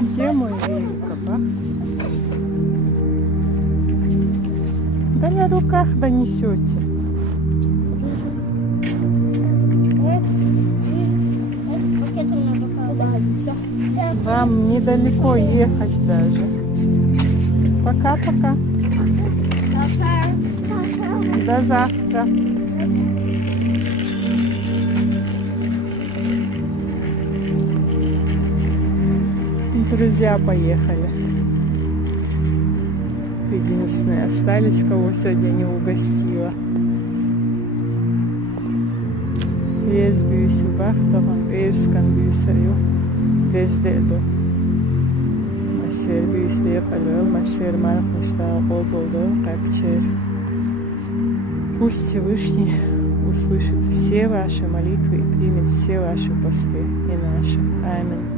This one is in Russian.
Где мой великобак? Да на руках донесете. Вам недалеко ехать даже. Пока-пока. До завтра. Друзья поехали. Единственные остались, кого сегодня не угостила. Yes, büyüsü baktavan, erskan büyüsü bezdedu. Масер büyüsü yapalım, масер мархушта болболду, капчер. Пусть Всевышний услышит все ваши молитвы и примет все ваши посты и наши. Аминь.